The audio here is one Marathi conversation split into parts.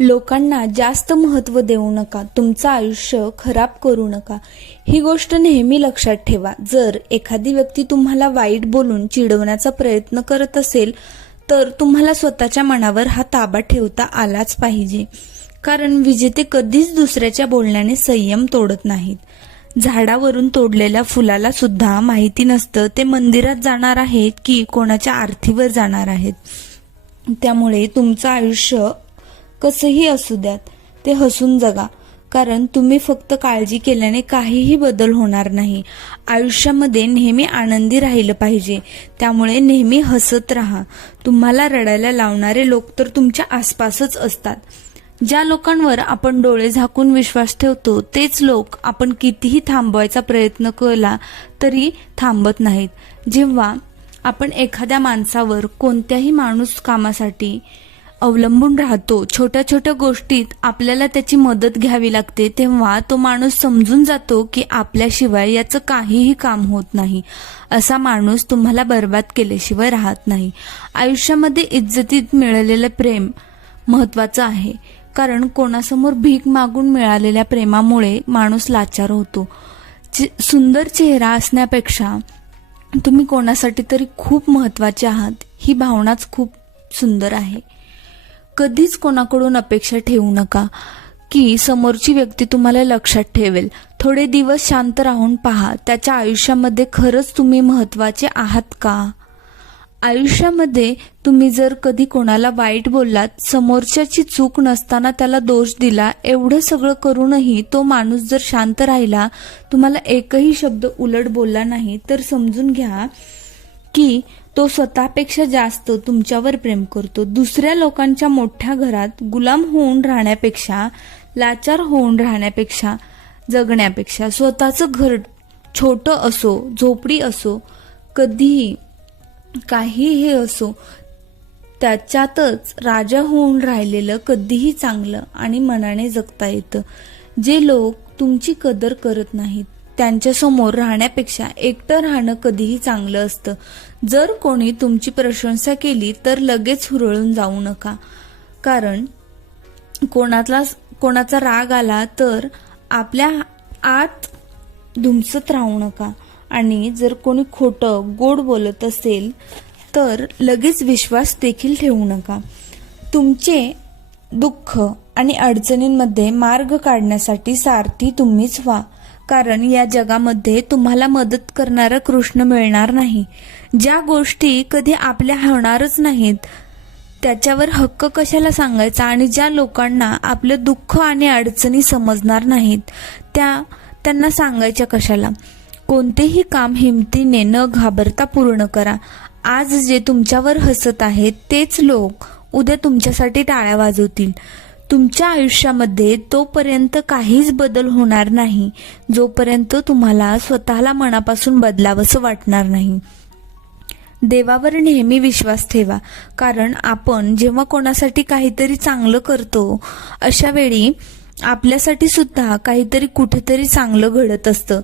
लोकांना जास्त महत्त्व देऊ नका, तुमचं आयुष्य खराब करू नका. ही गोष्ट नेहमी लक्षात ठेवा. जर एखादी व्यक्ती तुम्हाला वाईट बोलून चिडवण्याचा प्रयत्न करत असेल तर तुम्हाला स्वतःच्या मनावर हा ताबा ठेवता आलाच पाहिजे. कारण विजेते कधीच दुसऱ्याच्या बोलण्याने संयम तोडत नाहीत. झाडावरून तोडलेल्या फुलाला सुद्धा माहिती नसतं ते मंदिरात जाणार आहेत की कोणाच्या आरतीवर जाणार आहेत. त्यामुळे तुमचं आयुष्य कसंही असू द्यात, ते हसून जगा. कारण तुम्ही फक्त काळजी केल्याने काहीही बदल होणार नाही. आयुष्यामध्ये नेहमी आनंदी राहिलं पाहिजे. त्यामुळे नेहमी हसत राहा. तुम्हाला रडायला लावणारे लोक तर तुमच्या आसपासच असतात. ज्या लोकांवर आपण डोळे झाकून विश्वास ठेवतो तेच लोक आपण कितीही थांबवायचा प्रयत्न केला तरी थांबत नाहीत. जेव्हा आपण एखाद्या माणसावर, कोणत्याही माणूस कामासाठी अवलंबून राहतो, छोट्या छोट्या गोष्टीत आपल्याला त्याची मदत घ्यावी लागते, तेव्हा तो माणूस समजून जातो की आपल्याशिवाय याचं काहीही काम होत नाही. असा माणूस तुम्हाला बर्बाद केल्याशिवाय राहत नाही. आयुष्यामध्ये इज्जतीत मिळालेलं प्रेम महत्वाचं आहे. कारण कोणासमोर भीक मागून मिळालेल्या प्रेमामुळे माणूस लाचार होतो. सुंदर चेहरा असण्यापेक्षा तुम्ही कोणासाठी तरी खूप महत्वाचे आहात, ही भावनाच खूप सुंदर आहे. कधीच कोणाकडून अपेक्षा ठेवू नका की समोरची व्यक्ती तुम्हाला लक्षात ठेवेल. थोडे दिवस शांत राहून पहा, त्याच्या आयुष्यामध्ये खरंच तुम्ही महत्वाचे आहात का? आयुष्यामध्ये तुम्ही जर कधी कोणाला वाईट बोललात, समोरच्याची चूक नसताना त्याला दोष दिला, एवढं सगळं करूनही तो माणूस जर शांत राहिला, तुम्हाला एकही शब्द उलट बोलला नाही, तर समजून घ्या की तो स्वतःपेक्षा जास्त तुमच्यावर प्रेम करतो. दुसऱ्या लोकांच्या मोठ्या घरात गुलाम होऊन राहण्यापेक्षा, लाचार होऊन राहण्यापेक्षा, जगण्यापेक्षा स्वतःचं घर छोटं असो, झोपडी असो, कधीही काहीही असो, त्याच्यातच राजा होऊन राहिलेलं कधीही चांगलं आणि मनाने जगता येतं. जे लोक तुमची कदर करत नाहीत त्यांच्यासमोर राहण्यापेक्षा एकटं राहणं कधीही चांगलं असतं. जर कोणी तुमची प्रशंसा केली तर लगेच हुरळून जाऊ नका. कारण कोणाचा राग आला तर आपल्या आत धुमसत राहू नका. आणि जर कोणी खोटं गोड बोलत असेल तर लगेच विश्वास देखील ठेवू नका. तुमचे दुःख आणि अडचणींमध्ये मार्ग काढण्यासाठी सारथी तुम्हीच व्हा. कारण या जगामध्ये तुम्हाला मदत करणारा कृष्ण मिळणार नाही. ज्या गोष्टी कधी आपल्या होणारच नाहीत त्याच्यावर हक्क कशाला सांगायचा, आणि ज्या लोकांना आपलं दुःख आणि अडचणी समजणार नाहीत त्यांना सांगायच्या कशाला. कोणतेही काम हिमतीने न घाबरता पूर्ण करा. आज जे तुमच्यावर हसत आहेत तेच लोक उद्या तुमच्यासाठी टाळ्या वाजवतील. तुमच्या आयुष्यामध्ये तोपर्यंत काहीच बदल होणार नाही जोपर्यंत तुम्हाला स्वतःला मनापासून बदलावंसं वाटणार नाही. देवावर नेहमी विश्वास ठेवा. कारण आपण जेव्हा कोणासाठी काहीतरी चांगलं करतो अशा वेळी आपल्यासाठी सुद्धा काहीतरी कुठेतरी चांगलं घडत असतं.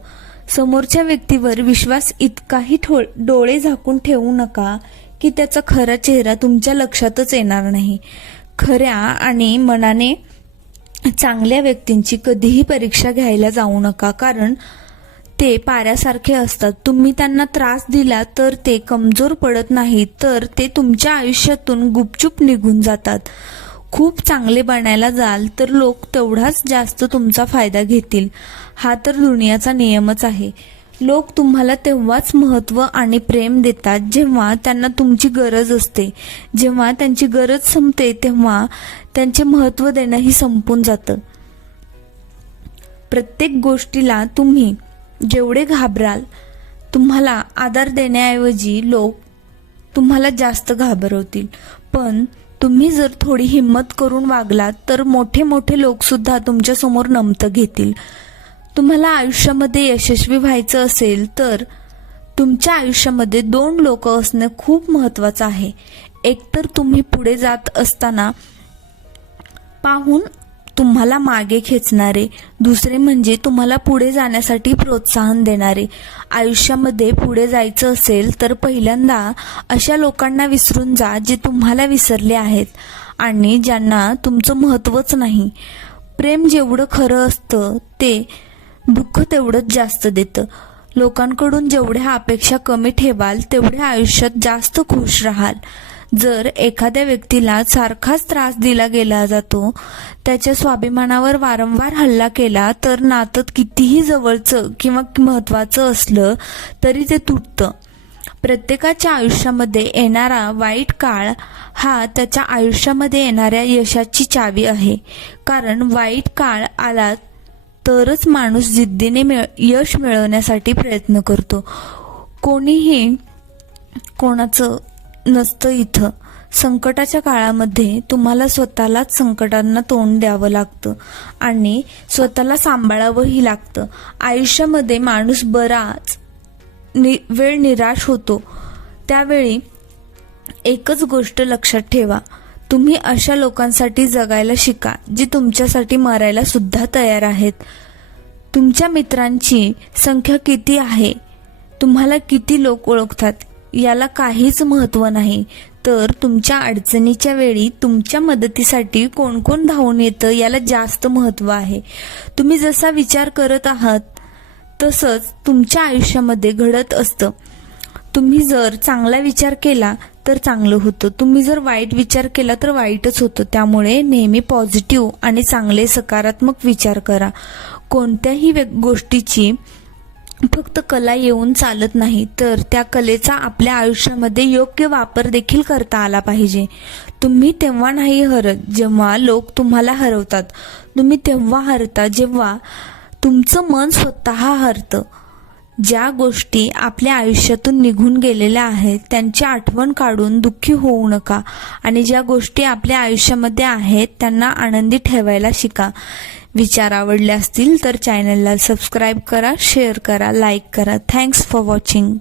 समोरच्या व्यक्तीवर विश्वास इतकाही डोळे झाकून ठेवू नका की त्याचा खरा चेहरा तुमच्या लक्षातच येणार नाही. खऱ्या आणि मनाने चांगल्या व्यक्तींची कधीही परीक्षा घ्यायला जाऊ नका. कारण ते पाऱ्यासारखे असतात. तुम्ही त्यांना त्रास दिला तर ते कमजोर पडत नाहीत, तर ते तुमच्या आयुष्यातून गुपचूप निघून जातात. खूप चांगले बनायला जाल तर लोक तेवढाच जास्त तुमचा फायदा घेतील. हा तर दुनियाचा नियमच आहे. लोक तुम्हाला तेव्हाच महत्त्व आणि प्रेम देतात जेव्हा त्यांना तुमची गरज असते. जेव्हा त्यांची गरज संपते तेव्हा त्यांचे महत्त्व देणंही संपून जातं. प्रत्येक गोष्टीला तुम्ही जेवढे घाबराल, तुम्हाला आधार देण्याऐवजी लोक तुम्हाला जास्त घाबरवतील. पण तुम्ही जर थोडी हिंमत करून वागलात तर मोठे मोठे लोक सुद्धा तुमच्या समोर नमतं घेतील. तुम्हाला आयुष्यामध्ये यशस्वी व्हायचं असेल तर तुमच्या आयुष्यामध्ये 2 लोक असणं खूप महत्वाचं आहे. एकतर तुम्ही पुढे जात असताना पाहून तुम्हाला मागे खेचणारे, दुसरे म्हणजे तुम्हाला पुढे जाण्यासाठी प्रोत्साहन देणारे. आयुष्यामध्ये पुढे जायचं असेल तर पहिल्यांदा अशा लोकांना विसरून जा जे तुम्हाला विसरले आहेत. आणि ज्यांना तुमचं महत्त्वच नाही. प्रेम जेवढं खरं असतं ते दुःख तेवढंच जास्त देतं. लोकांकडून जेवढ्या अपेक्षा कमी ठेवाल तेवढ्या आयुष्यात जास्त खुश राहाल. जर एखाद्या व्यक्तीला सारखाच त्रास दिला गेला जातो, त्याच्या स्वाभिमानावर वारंवार हल्ला केला तर नातं कितीही जवळचं किंवा महत्त्वाचं असलं तरी ते तुटतं. प्रत्येकाच्या आयुष्यामध्ये येणारा वाईट काळ हा त्याच्या आयुष्यामध्ये येणाऱ्या यशाची चावी आहे. कारण वाईट काळ आला तरच माणूस जिद्दीने यश मिळवण्यासाठी प्रयत्न करतो. कोणीही कोणाचं नसतं इथं. संकटाच्या काळामध्ये तुम्हाला स्वतःलाच संकटांना तोंड द्यावं लागतं आणि स्वतःला सांभाळावंही लागतं. आयुष्यामध्ये माणूस बराच वेळ निराश होतो. त्यावेळी एकच गोष्ट लक्षात ठेवा, तुम्ही अशा लोकांसाठी जगायला शिका जे तुमच्यासाठी मरायला सुद्धा तयार आहेत. तुमच्या मित्रांची संख्या किती आहे, तुम्हाला किती लोक ओळखतात याला काहीच महत्त्व नाही, तर तुमच्या अडचणीच्या वेळी तुमच्या मदतीसाठी कोण कोण धावून येतं याला जास्त महत्त्व आहे. तुम्ही जसा विचार करत आहात तसंच तुमच्या आयुष्यामध्ये घडत असतं. तुम्ही जर चांगला विचार केला तर चांगलं होतं, तुम्ही जर वाईट विचार केला तर वाईटच होतं. त्यामुळे नेहमी पॉझिटिव्ह आणि चांगले सकारात्मक विचार करा. कोणत्याही गोष्टीची फक्त कला येऊन चालत नाही, तर त्या कलेचा आपल्या आयुष्यामध्ये योग्य वापर देखील करता आला पाहिजे. तुम्ही तेव्हा नाही हरत जेव्हा लोक तुम्हाला हरवतात. तुम्ही तेव्हा हरता जेव्हा तुमचं मन स्वतः हरतं. ज्या गोष्टी आपल्या आयुष्यातून निघून गेलेल्या आहेत त्यांची आठवण काढून दुःखी होऊ नका आणि ज्या गोष्टी आपल्या आयुष्यामध्ये आहेत त्यांना आनंदी ठेवायला शिका. विचार आवडले असतील तर चॅनलला सबस्क्राईब करा, शेअर करा, लाईक करा. Thanks for watching.